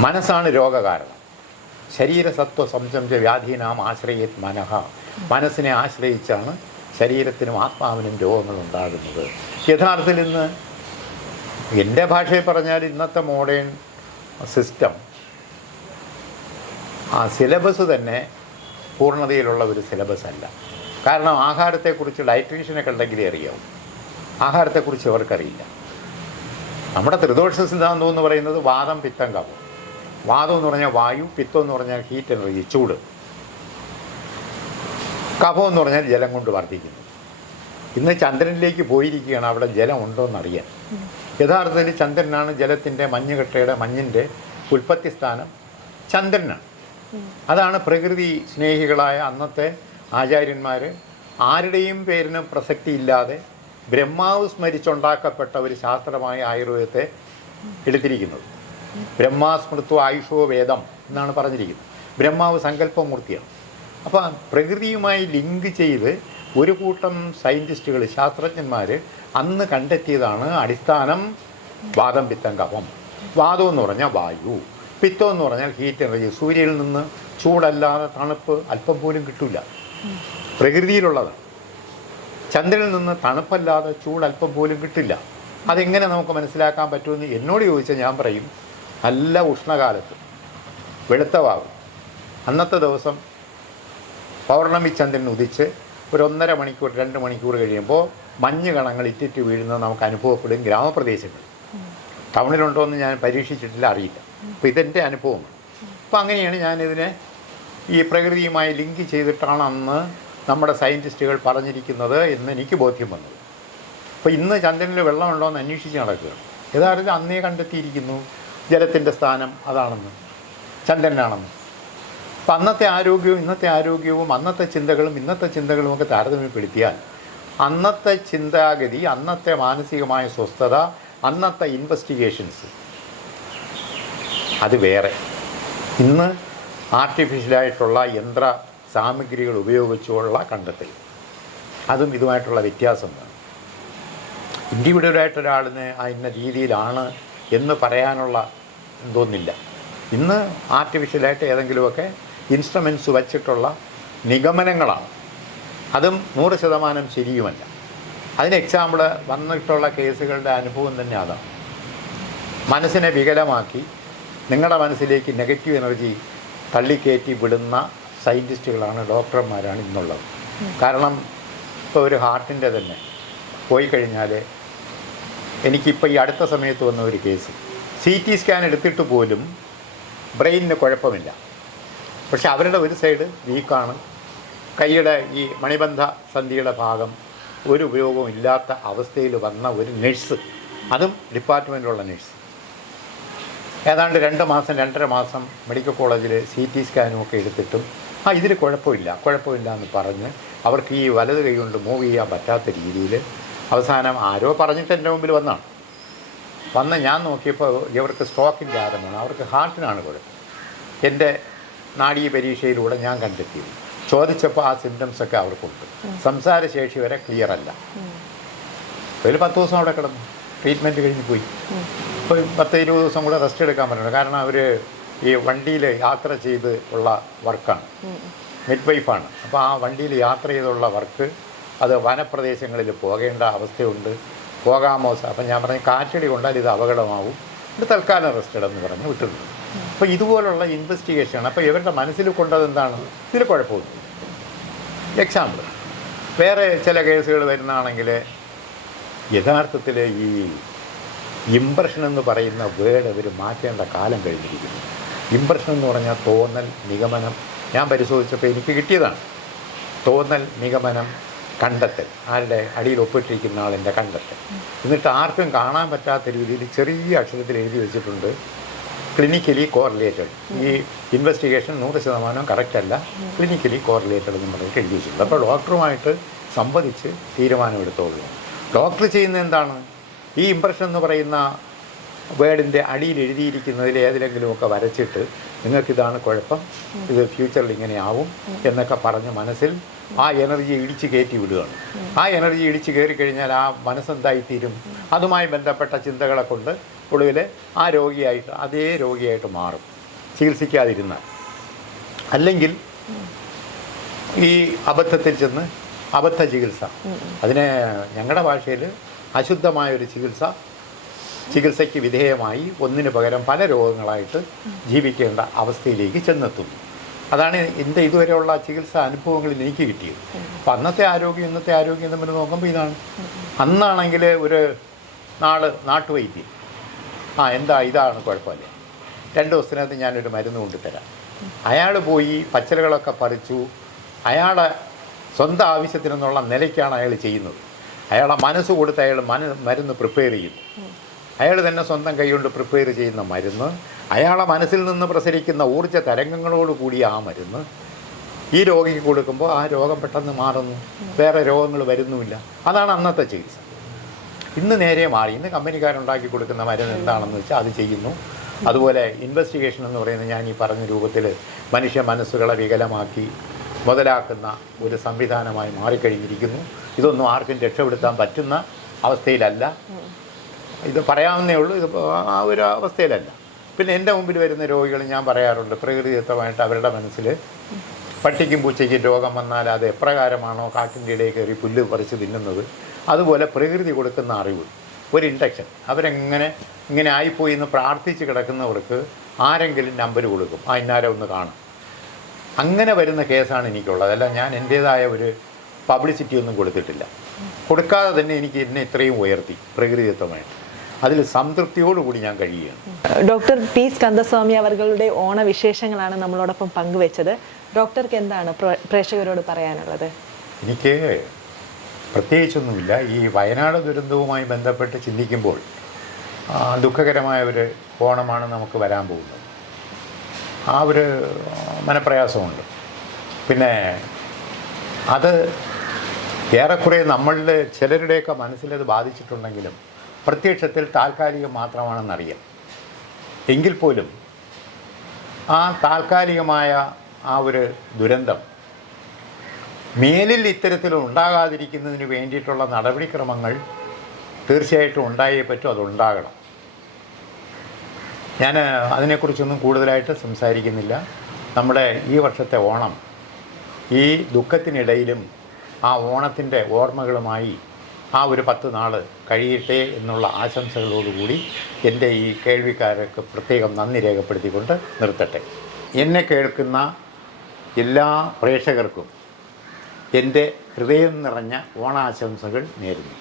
മനസ്സാണ് രോഗകാരണം. ശരീരസത്വ സംശംസ വ്യാധീനാം ആശ്രയേത് മനഃ. മനസ്സിനെ ആശ്രയിച്ചാണ് ശരീരത്തിനും ആത്മാവിനും രോഗങ്ങൾ ഉണ്ടാകുന്നത്. യഥാർത്ഥത്തിൽ ഇന്ന് എൻ്റെ ഭാഷയിൽ പറഞ്ഞാൽ ഇന്നത്തെ മോഡേൺ സിസ്റ്റം ആ സിലബസ് തന്നെ പൂർണ്ണതയിലുള്ള ഒരു സിലബസ് അല്ല. കാരണം ആഹാരത്തെക്കുറിച്ച് ഡയറ്റീഷ്യനെ കണ്ടെങ്കിലേ അറിയാവും. ആഹാരത്തെക്കുറിച്ച് അവർക്കറിയില്ല. നമ്മുടെ ത്രിദോഷ സിദ്ധാന്തം എന്ന് പറയുന്നത് വാദം, പിത്തം, കഫം. വാദം എന്ന് പറഞ്ഞാൽ വായു, പിത്തം എന്ന് പറഞ്ഞാൽ ഹീറ്റ് എനർജി, ചൂട്, കഫം എന്ന് പറഞ്ഞാൽ ജലം കൊണ്ട് വർദ്ധിക്കുന്നു. ഇന്ന് ചന്ദ്രനിലേക്ക് പോയിരിക്കുകയാണ് അവിടെ ജലം ഉണ്ടോ എന്നറിയാൻ. യഥാർത്ഥത്തിൽ ചന്ദ്രനാണ് ജലത്തിൻ്റെ മഞ്ഞുകട്ടയുടെ മഞ്ഞിൻ്റെ ഉൽപ്പത്തി സ്ഥാനം ചന്ദ്രനാണ്. അതാണ് പ്രകൃതി സ്നേഹികളായ അന്നത്തെ ആചാര്യന്മാർ ആരുടെയും പേരിന് പ്രസക്തിയില്ലാതെ ബ്രഹ്മാവ് സ്മരിച്ചുണ്ടാക്കപ്പെട്ട ഒരു ശാസ്ത്രമായ ആയുർവേദത്തെ എടുത്തിരിക്കുന്നത്. ബ്രഹ്മാസ്മൃത്വ ആയുഷോ വേദം എന്നാണ് പറഞ്ഞിരിക്കുന്നത്. ബ്രഹ്മാവ് സങ്കല്പമൂർത്തിയാണ്. അപ്പോൾ പ്രകൃതിയുമായി ലിങ്ക് ചെയ്ത് ഒരു കൂട്ടം സയൻറ്റിസ്റ്റുകൾ, ശാസ്ത്രജ്ഞന്മാർ അന്ന് കണ്ടെത്തിയതാണ് അടിസ്ഥാനം വാദം, പിത്തം, കഫം. വാദം എന്ന് പറഞ്ഞാൽ വായു, പിത്തം എന്ന് പറഞ്ഞാൽ ഹീറ്റ് എനർജി. സൂര്യനിൽ നിന്ന് ചൂടല്ലാതെ തണുപ്പ് അല്പം പോലും കിട്ടില്ല, പ്രകൃതിയിലുള്ളതാണ്. ചന്ദ്രനിൽ നിന്ന് തണുപ്പല്ലാതെ ചൂട് അല്പം പോലും കിട്ടില്ല. അതെങ്ങനെ നമുക്ക് മനസ്സിലാക്കാൻ പറ്റുമെന്ന് എന്നോട് ചോദിച്ചാൽ ഞാൻ പറയും, നല്ല ഉഷ്ണകാലത്ത് വെളുത്തവാകും. അന്നത്തെ ദിവസം പൗർണമി ചന്ദ്രൻ ഉദിച്ച് ഒരു 1.5 മണിക്കൂർ 2 മണിക്കൂർ കഴിയുമ്പോൾ മഞ്ഞ് കണങ്ങൾ ഇറ്റിറ്റ് വീഴുന്നത് നമുക്ക് അനുഭവപ്പെടും ഗ്രാമപ്രദേശങ്ങളിൽ. ടൗണിലുണ്ടോ എന്ന് ഞാൻ പരീക്ഷിച്ചിട്ടില്ല, അറിയില്ല. അപ്പോൾ ഇതെൻ്റെ അനുഭവമാണ്. അപ്പോൾ അങ്ങനെയാണ് ഞാനിതിനെ ഈ പ്രകൃതിയുമായി ലിങ്ക് ചെയ്തിട്ടാണ് അന്ന് നമ്മുടെ സയൻറ്റിസ്റ്റുകൾ പറഞ്ഞിരിക്കുന്നത് എന്ന് എനിക്ക് ബോധ്യം വന്നത്. അപ്പോൾ ഇന്ന് ചന്ദ്രനിൽ വെള്ളമുണ്ടോ എന്ന് അന്വേഷിച്ച് നടക്കുകയാണ്. യഥാർത്ഥത്തിൽ അന്നേ കണ്ടെത്തിയിരിക്കുന്നു ജലത്തിൻ്റെ സ്ഥാനം അതാണെന്ന്, ചന്ദ്രനാണെന്ന്. അപ്പം അന്നത്തെ ആരോഗ്യവും ഇന്നത്തെ ആരോഗ്യവും അന്നത്തെ ചിന്തകളും ഇന്നത്തെ ചിന്തകളും ഒക്കെ താരതമ്യപ്പെടുത്തിയാൽ അന്നത്തെ ചിന്താഗതി, അന്നത്തെ മാനസികമായ സ്വസ്ഥത, അന്നത്തെ ഇൻവെസ്റ്റിഗേഷൻസ് അത് വേറെ. ഇന്ന് ആർട്ടിഫിഷ്യലായിട്ടുള്ള യന്ത്ര സാമഗ്രികൾ ഉപയോഗിച്ചുള്ള കണ്ടെത്തൽ, അതും ഇതുമായിട്ടുള്ള വ്യത്യാസം വേണം. ഇൻഡിവിജ്വലായിട്ടൊരാളിന് ഇന്ന രീതിയിലാണ് എന്ന് പറയാനുള്ള എന്തോന്നില്ല. ഇന്ന് ആർട്ടിഫിഷ്യലായിട്ട് ഏതെങ്കിലുമൊക്കെ ഇൻസ്ട്രുമെൻറ്റ്സ് വച്ചിട്ടുള്ള നിഗമനങ്ങളാണ്. അതും 100% ശരിയുമല്ല. അതിന് എക്സാമ്പിൾ വന്നിട്ടുള്ള കേസുകളുടെ അനുഭവം തന്നെ അതാണ്. മനസ്സിനെ വികലമാക്കി നിങ്ങളുടെ മനസ്സിലേക്ക് നെഗറ്റീവ് എനർജി തള്ളിക്കയറ്റി വിടുന്ന സയൻറ്റിസ്റ്റുകളാണ്, ഡോക്ടർമാരാണ് ഇന്നുള്ളത്. കാരണം ഇപ്പോൾ ഒരു ഹാർട്ടിൻ്റെ തന്നെ പോയി കഴിഞ്ഞാൽ, എനിക്കിപ്പോൾ ഈ അടുത്ത സമയത്ത് വന്ന ഒരു കേസ്, CT സ്കാൻ എടുത്തിട്ട് പോലും ബ്രെയിനിന് കുഴപ്പമില്ല. പക്ഷെ അവരുടെ ഒരു സൈഡ് വീക്കാണ്. കൈയുടെ ഈ മണിബന്ധ സന്ധിയുടെ ഭാഗം ഒരു ഉപയോഗവും ഇല്ലാത്ത അവസ്ഥയിൽ വന്ന ഒരു നഴ്സ്, അതും ഡിപ്പാർട്ട്മെൻറ്റിലുള്ള നഴ്സ്, ഏതാണ്ട് 2 മാസം 2.5 മാസം മെഡിക്കൽ കോളേജിൽ CT സ്കാനും ഒക്കെ എടുത്തിട്ടും ഇതിൽ കുഴപ്പമില്ല എന്ന് പറഞ്ഞ് അവർക്ക് ഈ വലത് കൈ കൊണ്ട് മൂവ് ചെയ്യാൻ പറ്റാത്ത രീതിയിൽ അവസാനം ആരോ പറഞ്ഞിട്ട് എൻ്റെ മുമ്പിൽ വന്ന് ഞാൻ നോക്കിയപ്പോൾ ഇവർക്ക് സ്ട്രോക്കിൻ്റെ ആരംഭമാണ്, അവർക്ക് ഹാർട്ടിനാണ് കുഴപ്പം. എൻ്റെ നാഡീ പരീക്ഷയിലൂടെ ഞാൻ കണ്ടെത്തിയത്. ചോദിച്ചപ്പോൾ ആ സിംറ്റംസൊക്കെ അവർക്കുണ്ട്. സംസാരശേഷി വരെ ക്ലിയർ അല്ല. ഒരു 10 ദിവസം അവിടെ കിടന്നു, ട്രീറ്റ്മെൻറ്റ് കഴിഞ്ഞ് പോയി. ഇപ്പോൾ 10-20 ദിവസം കൂടെ റെസ്റ്റ് എടുക്കാൻ പറഞ്ഞു. കാരണം അവർ ഈ വണ്ടിയിൽ യാത്ര ചെയ്ത് ഉള്ള വർക്കാണ്, മിഡ് വൈഫാണ്. അപ്പോൾ ആ വണ്ടിയിൽ യാത്ര ചെയ്തുള്ള വർക്ക്, അത് വനപ്രദേശങ്ങളിൽ പോകേണ്ട അവസ്ഥയുണ്ട്. പോകാമോ? അപ്പം ഞാൻ പറഞ്ഞു കാറ്റടി കൊണ്ടാൽ ഇത് അപകടമാവും, ഇത് തൽക്കാലം റെസ്റ്റ് ഇടെന്ന് പറഞ്ഞ് വിട്ടിട്ടുണ്ട്. അപ്പോൾ ഇതുപോലുള്ള ഇൻവെസ്റ്റിഗേഷനാണ്. അപ്പോൾ ഇവരുടെ മനസ്സിൽ കൊണ്ടത് എന്താണ്? ഇതിൽ കുഴപ്പമില്ല. എക്സാമ്പിൾ വേറെ ചില കേസുകൾ വരുന്നതാണെങ്കിൽ യഥാർത്ഥത്തിൽ ഈ ഇംപ്രഷൻ എന്ന് പറയുന്ന വേർഡ് അവർ മാറ്റേണ്ട കാലം കഴിഞ്ഞിരിക്കുന്നു. ഇംപ്രഷൻ എന്ന് പറഞ്ഞാൽ തോന്നൽ, നിഗമനം. ഞാൻ പരിശോധിച്ചപ്പോൾ എനിക്ക് കിട്ടിയതാണ്. തോന്നൽ, നിഗമനം, കണ്ടെത്തൽ. ആരുടെ അടിയിൽ ഒപ്പിട്ടിരിക്കുന്ന ആളിൻ്റെ കണ്ടെത്തൽ. എന്നിട്ട് ആർക്കും കാണാൻ പറ്റാത്ത രീതിയിൽ ചെറിയ അക്ഷരത്തിൽ എഴുതി വെച്ചിട്ടുണ്ട്, ക്ലിനിക്കലി കോറിലേറ്റഡ്. ഈ ഇൻവെസ്റ്റിഗേഷൻ 100% കറക്റ്റ് അല്ല, ക്ലിനിക്കലി കോറിലേറ്റഡ് എന്ന് പറഞ്ഞിട്ട് എഴുതി വെച്ചിട്ടുണ്ട്. അപ്പോൾ ഡോക്ടറുമായിട്ട് സംവദിച്ച് തീരുമാനമെടുത്തോളൂ. ഡോക്ടർ ചെയ്യുന്നത് എന്താണ്? ഈ ഇംപ്രഷൻ എന്ന് പറയുന്ന വേർഡിൻ്റെ അടിയിൽ എഴുതിയിരിക്കുന്നതിൽ ഏതിലെങ്കിലുമൊക്കെ വരച്ചിട്ട് നിങ്ങൾക്കിതാണ് കുഴപ്പം, ഇത് ഫ്യൂച്ചറിൽ ഇങ്ങനെ ആവും എന്നൊക്കെ പറഞ്ഞ് മനസ്സിൽ ആ എനർജി ഇടിച്ച് കയറ്റി വിടുകയാണ്. ആ എനർജി ഇടിച്ച് കയറി കഴിഞ്ഞാൽ ആ മനസ്സെന്തായിത്തീരും? അതുമായി ബന്ധപ്പെട്ട ചിന്തകളെ കൊണ്ട് ഒടുവിൽ ആ രോഗിയായിട്ട് അതേ രോഗിയായിട്ട് മാറും ചികിത്സിക്കാതിരുന്നാൽ. അല്ലെങ്കിൽ ഈ അബദ്ധത്തിൽ ചെന്ന് അബദ്ധ ചികിത്സ, അതിനെ ഞങ്ങളുടെ ഭാഷയിൽ അശുദ്ധമായൊരു ചികിത്സയ്ക്ക് വിധേയമായി ഒന്നിനു പകരം പല രോഗങ്ങളായിട്ട് ജീവിക്കേണ്ട അവസ്ഥയിലേക്ക് ചെന്നെത്തുന്നു. അതാണ് എൻ്റെ ഇതുവരെയുള്ള ചികിത്സാ അനുഭവങ്ങളിൽ എനിക്ക് കിട്ടിയത്. അപ്പം അന്നത്തെ ആരോഗ്യം ഇന്നത്തെ ആരോഗ്യം തമ്മിൽ നോക്കുമ്പോൾ ഇതാണ്. അന്നാണെങ്കിൽ ഒരു നാട്ടുവൈദ്യൻ, ഇതാണ് കുഴപ്പമില്ല, 2 ദിവസത്തിനകത്ത് ഞാനൊരു മരുന്ന് കൊണ്ടുതരാം. അയാൾ പോയി പച്ചിലകളൊക്കെ പറിച്ചു. അയാളുടെ സ്വന്തം ആവശ്യത്തിനെന്നുള്ള നിലയ്ക്കാണ് അയാൾ ചെയ്യുന്നത്. അയാളെ മനസ്സ് കൊടുത്ത് അയാൾ മരുന്ന് പ്രിപ്പയർ ചെയ്യുന്നു. അയാൾ തന്നെ സ്വന്തം കൈകൊണ്ട് പ്രിപ്പയർ ചെയ്യുന്ന മരുന്ന്, അയാളെ മനസ്സിൽ നിന്ന് പ്രസരിക്കുന്ന ഊർജ്ജ തരംഗങ്ങളോട് കൂടിയ ആ മരുന്ന് ഈ രോഗിക്ക് കൊടുക്കുമ്പോൾ ആ രോഗം പെട്ടെന്ന് മാറുന്നു, വേറെ രോഗങ്ങൾ വരുന്നുമില്ല. അതാണ് അന്നത്തെ ചികിത്സ. ഇന്ന് നേരെ മാറി. ഇന്ന് കമ്പനിക്കാരുണ്ടാക്കി കൊടുക്കുന്ന മരുന്ന് എന്താണെന്ന് വെച്ചാൽ അത് ചെയ്യുന്നു. അതുപോലെ ഇൻവെസ്റ്റിഗേഷൻ എന്ന് പറയുന്നത് ഞാൻ ഈ പറഞ്ഞ രൂപത്തിൽ മനുഷ്യ മനസ്സുകളെ വികലമാക്കി മുതലാക്കുന്ന ഒരു സംവിധാനമായി മാറിക്കഴിഞ്ഞിരിക്കുന്നു. ഇതൊന്നും ആർക്കും രക്ഷപ്പെടുത്താൻ പറ്റുന്ന അവസ്ഥയിലല്ല. ഇത് പറയാവുന്നേ ഉള്ളൂ, ഇത് ആ ഒരു അവസ്ഥയിലല്ല. പിന്നെ എൻ്റെ മുമ്പിൽ വരുന്ന രോഗികൾ ഞാൻ പറയാറുണ്ട്, പ്രകൃതിദത്തമായിട്ട് അവരുടെ മനസ്സിൽ പട്ടിക്കും പൂച്ചയ്ക്കും രോഗം വന്നാൽ അത് എപ്രകാരമാണോ കാട്ടിൻ്റെ ഇടയിൽ കയറി പുല്ല് പറിച്ച് തിന്നുന്നത്, അതുപോലെ പ്രകൃതി കൊടുക്കുന്ന അറിവ്, ഒരു ഇൻഡക്ഷൻ. ഇങ്ങനെ ആയിപ്പോയി എന്ന് പ്രാർത്ഥിച്ച് കിടക്കുന്നവർക്ക് ആരെങ്കിലും നമ്പർ കൊടുക്കും, ഇന്നാരെ ഒന്ന് കാണും. അങ്ങനെ വരുന്ന കേസാണ് എനിക്കുള്ളത്. അല്ല ഞാൻ എൻ്റേതായ ഒരു പബ്ലിസിറ്റി ഒന്നും കൊടുത്തിട്ടില്ല. കൊടുക്കാതെ തന്നെ എനിക്ക് എന്നെ ഇത്രയും ഉയർത്തി പ്രകൃതിദത്തമായിട്ട്. അതിൽ സംതൃപ്തിയോടുകൂടി ഞാൻ കഴിയുകയാണ്. ഡോക്ടർ പി സ്കന്ദസ്വാമി അവരുടെ ഓണവിശേഷങ്ങളാണ് നമ്മളോടൊപ്പം പങ്കുവെച്ചത്. ഡോക്ടർക്ക് എന്താണ് പ്രേക്ഷകരോട് പറയാനുള്ളത്? എനിക്ക് പ്രത്യേകിച്ചൊന്നുമില്ല. ഈ വയനാട് ദുരന്തവുമായി ബന്ധപ്പെട്ട് ചിന്തിക്കുമ്പോൾ ദുഃഖകരമായ ഒരു ഓണമാണ് നമുക്ക് വരാൻ പോകുന്നത്. ആ ഒരു മനപ്രയാസമുണ്ട്. പിന്നെ അത് ഏറെക്കുറെ നമ്മളിൽ ചിലരുടെയൊക്കെ മനസ്സിലത് ബാധിച്ചിട്ടുണ്ടെങ്കിലും പ്രത്യക്ഷത്തിൽ താൽക്കാലികം മാത്രമാണെന്നറിയാം. എങ്കിൽ പോലും ആ താൽക്കാലികമായ ആ ഒരു ദുരന്തം മേലിൽ ഇത്തരത്തിൽ ഉണ്ടാകാതിരിക്കുന്നതിന് വേണ്ടിയിട്ടുള്ള നടപടിക്രമങ്ങൾ തീർച്ചയായിട്ടും ഉണ്ടായേ പറ്റും, അതുണ്ടാകണം. ഞാൻ അതിനെക്കുറിച്ചൊന്നും കൂടുതലായിട്ട് സംസാരിക്കുന്നില്ല. നമ്മുടെ ഈ വർഷത്തെ ഓണം ഈ ദുഃഖത്തിനിടയിലും ആ ഓണത്തിൻ്റെ ഓർമ്മകളുമായി ആ ഒരു 10 നാൾ കഴിയട്ടെ എന്നുള്ള ആശംസകളോടുകൂടി എൻ്റെ ഈ കേൾവിക്കാർക്ക് പ്രത്യേകം നന്ദി രേഖപ്പെടുത്തിക്കൊണ്ട് നിർത്തട്ടെ. എന്നെ കേൾക്കുന്ന എല്ലാ പ്രേക്ഷകർക്കും എൻ്റെ ഹൃദയം നിറഞ്ഞ ഓണാശംസകൾ നേരുന്നു.